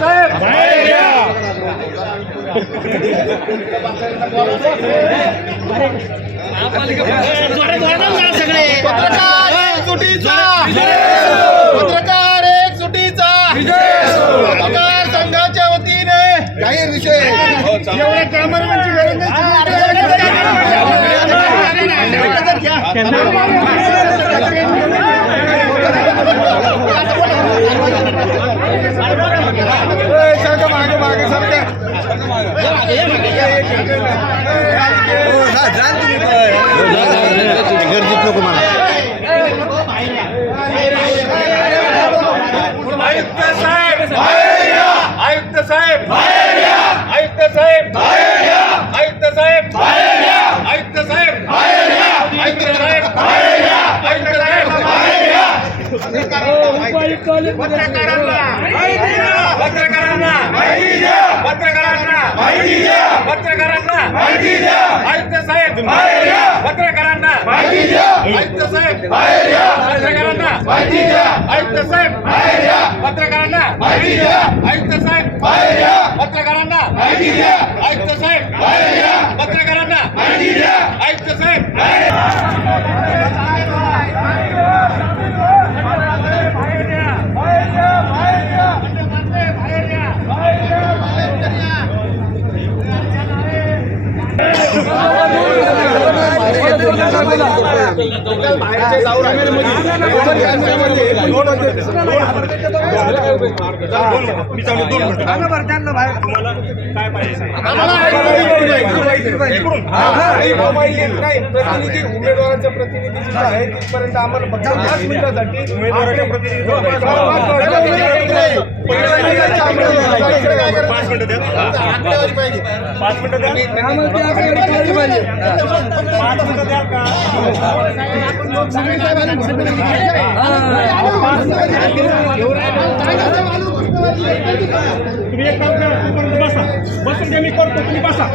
साहेब बाहेर या. पत्रकार एक सुटीचा पत्रकार एक सुटीचा पत्रकार संघाच्या वतीने काही विषय एवढ्या कॅमेरामॅनची गरज मागे मागे सारख्या गर्दीत नको मला. आयुक्त साहेब आयुक्त साहेब आयुक्त साहेब आयुक्त साहेब आयुक्त साहेब आयुक्त साहेब आयुक्त साहेब पत्रकारांना पत्रकारांना पत्रकारांना पत्रकारांना आयुक्त साहेब पत्रकारांना आयुक्त साहेब पत्रकारांना आयुक्त साहेब पत्रकारांना आयुक्त साहेब पत्रकारांना आयुक्त साहेब पत्रकारांना आयुक्त साहेब प्रतिनिधी उमेदवारांच्या प्रतिनिधी जे आहे तिथपर्यंत आम्हाला फक्त 5 मिनिटासाठी उमेदवाराच्या प्रतिनिधी 5 मिनिटं द्या 5 मिनिटं द्या 5 मिनिटं द्या का तुम्ही एक काम करा बसा बसून मी करतो तुम्ही बसा